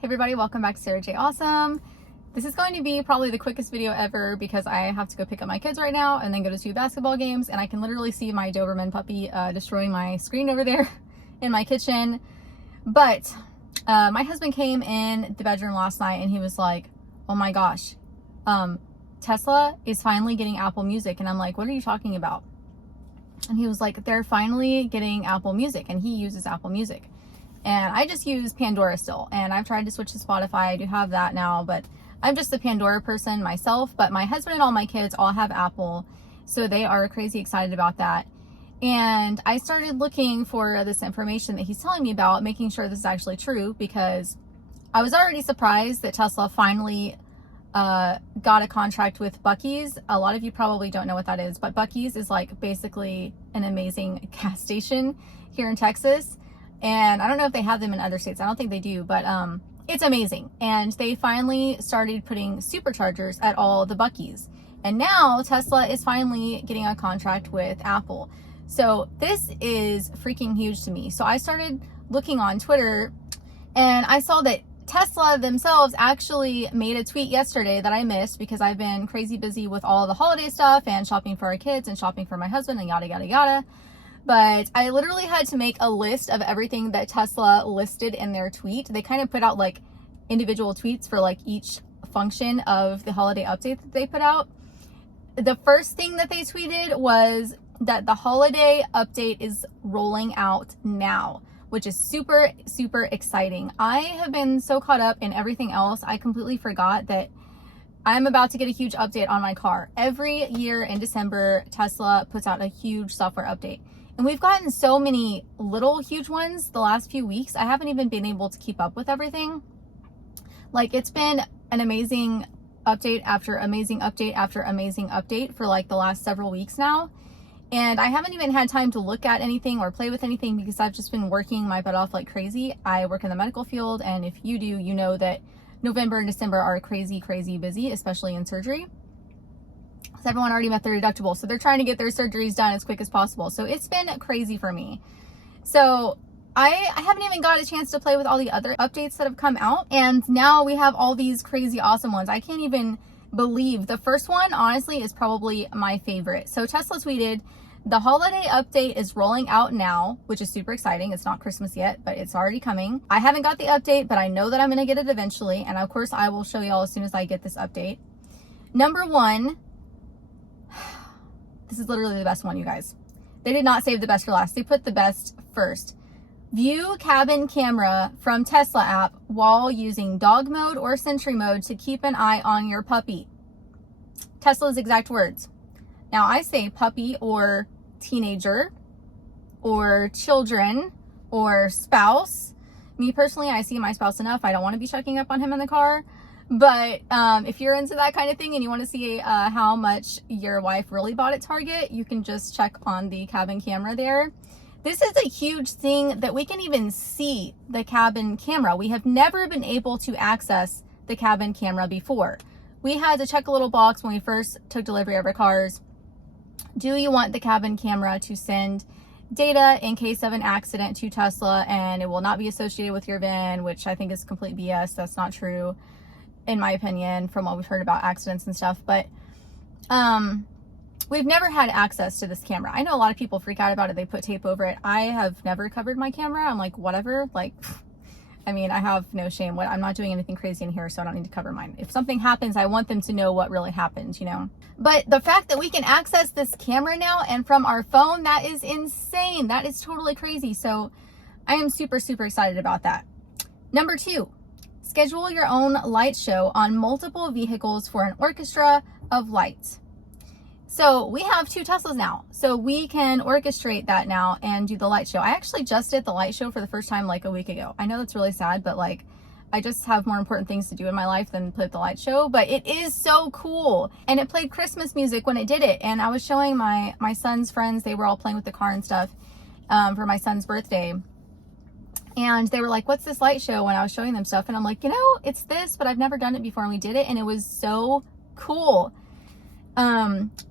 Hey everybody, welcome back to Sarah J. Awesome. This is going to be probably the quickest video ever because I have to go pick up my kids right now and then go to 2 basketball games, and I can literally see my Doberman puppy destroying my screen over there in my kitchen. But my husband came in the bedroom last night and he was like, oh my gosh, Tesla is finally getting Apple Music. And I'm like, what are you talking about? And he was like, they're finally getting Apple Music, and he uses Apple Music. And I just use Pandora still, and I've tried to switch to Spotify. I do have that now, but I'm just a Pandora person myself. But my husband and all my kids all have Apple, so they are crazy excited about that. And I started looking for this information that he's telling me about, making sure this is actually true, because I was already surprised that Tesla finally got a contract with Buc-ee's. A lot of you probably don't know what that is, but Buc-ee's is like basically an amazing gas station here in Texas. And I don't know if they have them in other states. I don't think they do, but it's amazing. And they finally started putting superchargers at all the Buc-ee's. And now Tesla is finally getting a contract with Apple. So this is freaking huge to me. So I started looking on Twitter, and I saw that Tesla themselves actually made a tweet yesterday that I missed because I've been crazy busy with all the holiday stuff and shopping for our kids and shopping for my husband and yada, yada, yada. But I literally had to make a list of everything that Tesla listed in their tweet. They kind of put out like individual tweets for like each function of the holiday update that they put out. The first thing that they tweeted was that the holiday update is rolling out now, which is super, super exciting. I have been so caught up in everything else, I completely forgot that I'm about to get a huge update on my car. Every year in December, Tesla puts out a huge software update. And we've gotten so many little huge ones the last few weeks. I haven't even been able to keep up with everything. Like, it's been an amazing update after amazing update after amazing update for like the last several weeks now. And I haven't even had time to look at anything or play with anything because I've just been working my butt off like crazy. I work in the medical field, and if you do, you know that November and December are crazy, crazy busy, especially in surgery. So everyone already met their deductible, so they're trying to get their surgeries done as quick as possible. So it's been crazy for me. So I haven't even got a chance to play with all the other updates that have come out, and now we have all these crazy awesome ones. I can't even believe the first one, honestly, is probably my favorite. So Tesla tweeted, the holiday update is rolling out now, which is super exciting. It's not Christmas yet, but it's already coming. I haven't got the update, but I know that I'm going to get it eventually, and of course I will show y'all as soon as I get this update. Number one, this is literally the best one, you guys. They did not save the best for last. They put the best first. View cabin camera from Tesla app while using dog mode or sentry mode to keep an eye on your puppy. Tesla's exact words. Now I say puppy or teenager or children or spouse. Me personally, I see my spouse enough. I don't want to be checking up on him in the car. But if you're into that kind of thing and you want to see how much your wife really bought at Target, you can just check on the cabin camera there. This is a huge thing that we can even see the cabin camera. We have never been able to access the cabin camera before. We had to check a little box when we first took delivery of our cars. Do you want the cabin camera to send data in case of an accident to Tesla, and it will not be associated with your VIN, which I think is complete BS. That's not true, in my opinion, from what we've heard about accidents and stuff. But we've never had access to this camera. I know a lot of people freak out about it. They put tape over it. I have never covered my camera. I'm like, whatever. Like, I mean, I have no shame. I'm not doing anything crazy in here, so I don't need to cover mine. If something happens, I want them to know what really happened, you know? But the fact that we can access this camera now and from our phone, that is insane. That is totally crazy. So I am super, super excited about that. Number two, schedule your own light show on multiple vehicles for an orchestra of lights. So we have 2 Teslas now, so we can orchestrate that now and do the light show. I actually just did the light show for the first time like a week ago. I know that's really sad, but like, I just have more important things to do in my life than play the light show, but it is so cool. And it played Christmas music when it did it. And I was showing my son's friends, they were all playing with the car and stuff for my son's birthday. And they were like, what's this light show? When I was showing them stuff, and I'm like, you know, it's this, but I've never done it before. And we did it, and it was so cool.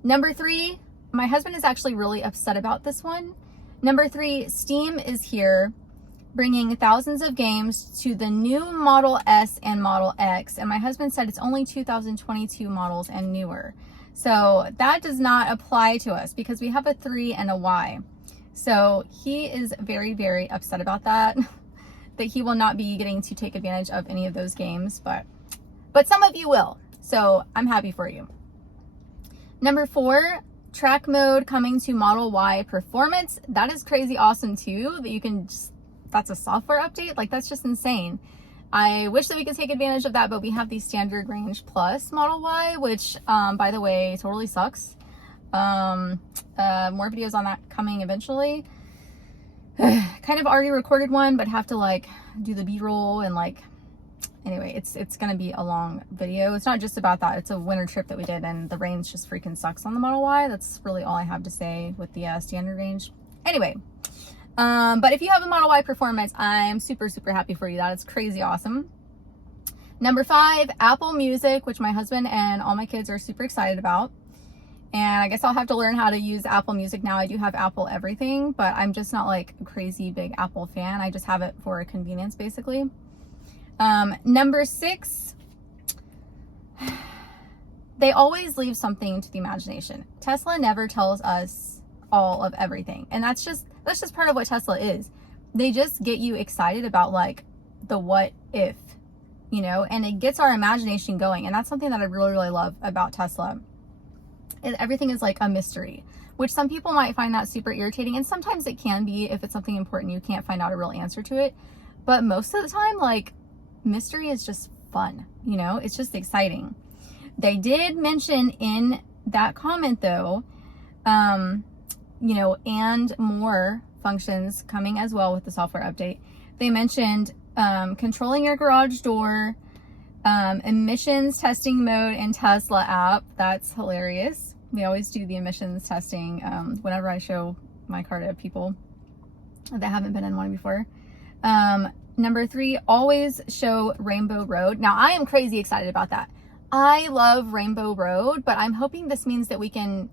Number 3, my husband is actually really upset about this one. Number 3, Steam is here bringing thousands of games to the new Model S and Model X. And my husband said it's only 2022 models and newer. So that does not apply to us because we have a 3 and a Y. So he is very, very upset about that, that he will not be getting to take advantage of any of those games, but some of you will. So I'm happy for you. Number 4, track mode coming to Model Y Performance. That is crazy awesome too, that you can just, that's a software update. Like, that's just insane. I wish that we could take advantage of that, but we have the Standard Range Plus Model Y, which, by the way, totally sucks. More videos on that coming eventually. Kind of already recorded one, but have to like do the B-roll and like, anyway, it's gonna be a long video. It's not just about that. It's a winter trip that we did, and the range just freaking sucks on the Model Y. That's really all I have to say with the standard range. Anyway, but if you have a Model Y Performance, I'm super, super happy for you. That is crazy awesome. Number 5, Apple Music, which my husband and all my kids are super excited about. And I guess I'll have to learn how to use Apple Music now. I do have Apple everything, but I'm just not like a crazy big Apple fan. I just have it for convenience, basically. Number 6, they always leave something to the imagination. Tesla never tells us all of everything. And that's just part of what Tesla is. They just get you excited about like the what if, you know, and it gets our imagination going. And that's something that I really, really love about Tesla. Everything is like a mystery, which some people might find that super irritating. And sometimes it can be if it's something important, you can't find out a real answer to it. But most of the time, like, mystery is just fun, you know, it's just exciting. They did mention in that comment though, you know, and more functions coming as well with the software update. They mentioned controlling your garage door, emissions testing mode in Tesla app. That's hilarious. We always do the emissions testing whenever I show my car to people that haven't been in one before. Number 3, always show Rainbow Road. Now, I am crazy excited about that. I love Rainbow Road, but I'm hoping this means that we can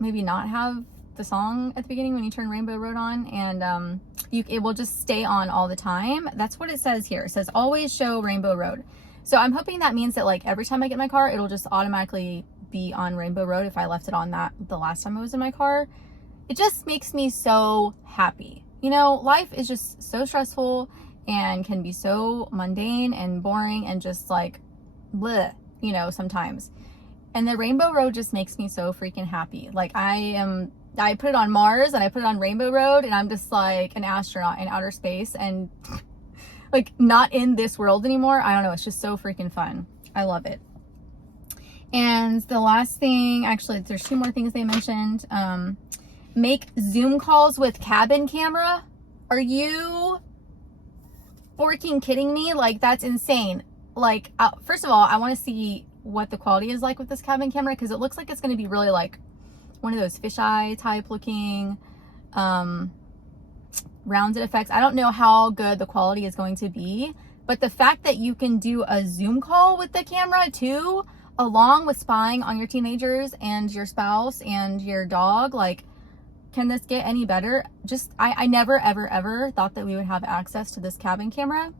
maybe not have the song at the beginning when you turn Rainbow Road on, and it will just stay on all the time. That's what it says here. It says always show Rainbow Road. So I'm hoping that means that like every time I get in my car, it'll just automatically be on Rainbow Road if I left it on that the last time I was in my car. It just makes me so happy. You know, life is just so stressful and can be so mundane and boring and just like bleh, you know, sometimes. And the Rainbow Road just makes me so freaking happy. Like I put it on Mars and I put it on Rainbow Road and I'm just like an astronaut in outer space and like not in this world anymore. I don't know. It's just so freaking fun. I love it. And the last thing, actually, there's 2 more things they mentioned. Make Zoom calls with cabin camera. Are you freaking kidding me? Like, that's insane. Like, first of all, I want to see what the quality is like with this cabin camera, because it looks like it's going to be really like one of those fisheye type looking rounded effects. I don't know how good the quality is going to be, but the fact that you can do a Zoom call with the camera too, along with spying on your teenagers and your spouse and your dog, like, can this get any better? Just, I never, ever, ever thought that we would have access to this cabin camera.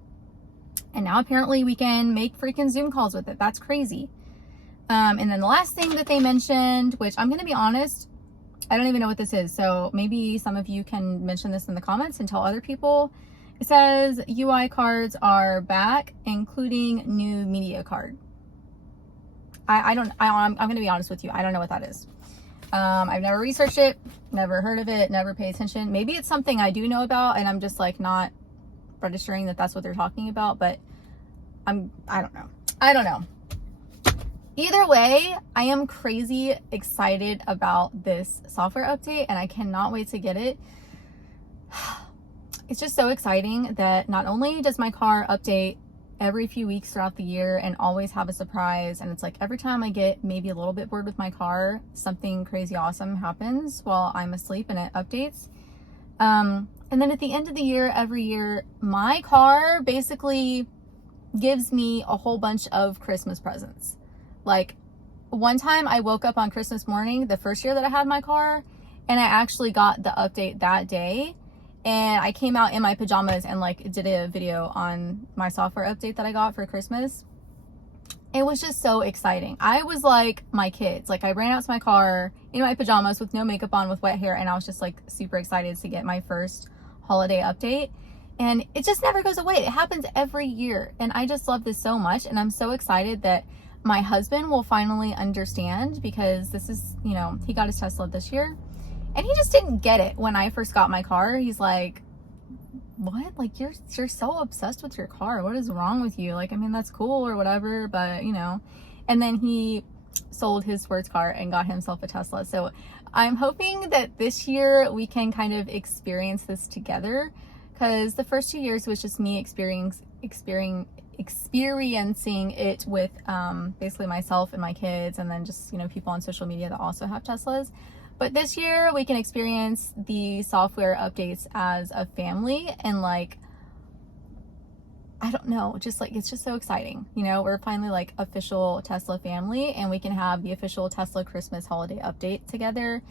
And now apparently we can make freaking Zoom calls with it. That's crazy. And then the last thing that they mentioned, which I'm going to be honest, I don't even know what this is. So maybe some of you can mention this in the comments and tell other people. It says UI cards are back, including new media card. I'm going to be honest with you. I don't know what that is. I've never researched it, never heard of it, never paid attention. Maybe it's something I do know about and I'm just like not registering that that's what they're talking about, but I don't know. I don't know. Either way, I am crazy excited about this software update and I cannot wait to get it. It's just so exciting that not only does my car update every few weeks throughout the year and always have a surprise, and it's like every time I get maybe a little bit bored with my car, something crazy awesome happens while I'm asleep and it updates. And then at the end of the year, every year, my car basically gives me a whole bunch of Christmas presents. Like, one time I woke up on Christmas morning, the first year that I had my car, and I actually got the update that day. and I came out in my pajamas and like did a video on my software update that I got for Christmas. It was just so exciting. I was like my kids. Like I ran out to my car in my pajamas with no makeup on, with wet hair, and I was just like super excited to get my first holiday update. And it just never goes away. It happens every year. And I just love this so much. And I'm so excited that my husband will finally understand, because this is, you know, he got his Tesla this year and he just didn't get it when I first got my car. He's like, what? Like you're so obsessed with your car. What is wrong with you? Like, I mean, that's cool or whatever, but you know. And then he sold his sports car and got himself a Tesla. So I'm hoping that this year we can kind of experience this together, because the first 2 years was just me experiencing it with basically myself and my kids, and then just, you know, people on social media that also have Teslas. But this year we can experience the software updates as a family, and like, I don't know, just like, it's just so exciting. You know, we're finally like official Tesla family, and we can have the official Tesla Christmas holiday update together.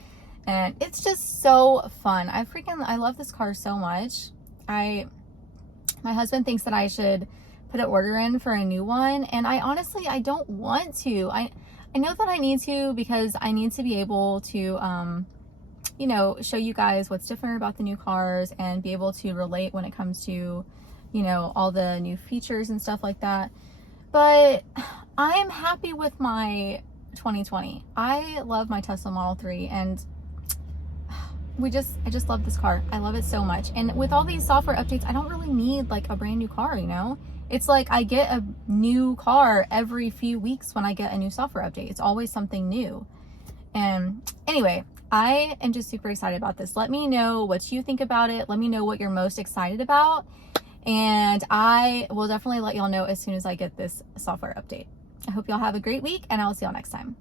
And it's just so fun. I love this car so much. My husband thinks that I should put an order in for a new one, and I honestly don't want to. I know that I need to, because I need to be able to you know, show you guys what's different about the new cars and be able to relate when it comes to, you know, all the new features and stuff like that. But I am happy with my 2020. I love my Tesla Model 3, and I just love this car. I love it so much. And with all these software updates, I don't really need like a brand new car, you know? It's like I get a new car every few weeks when I get a new software update. It's always something new. And anyway, I am just super excited about this. Let me know what you think about it. Let me know what you're most excited about. And I will definitely let y'all know as soon as I get this software update. I hope y'all have a great week, and I will see y'all next time.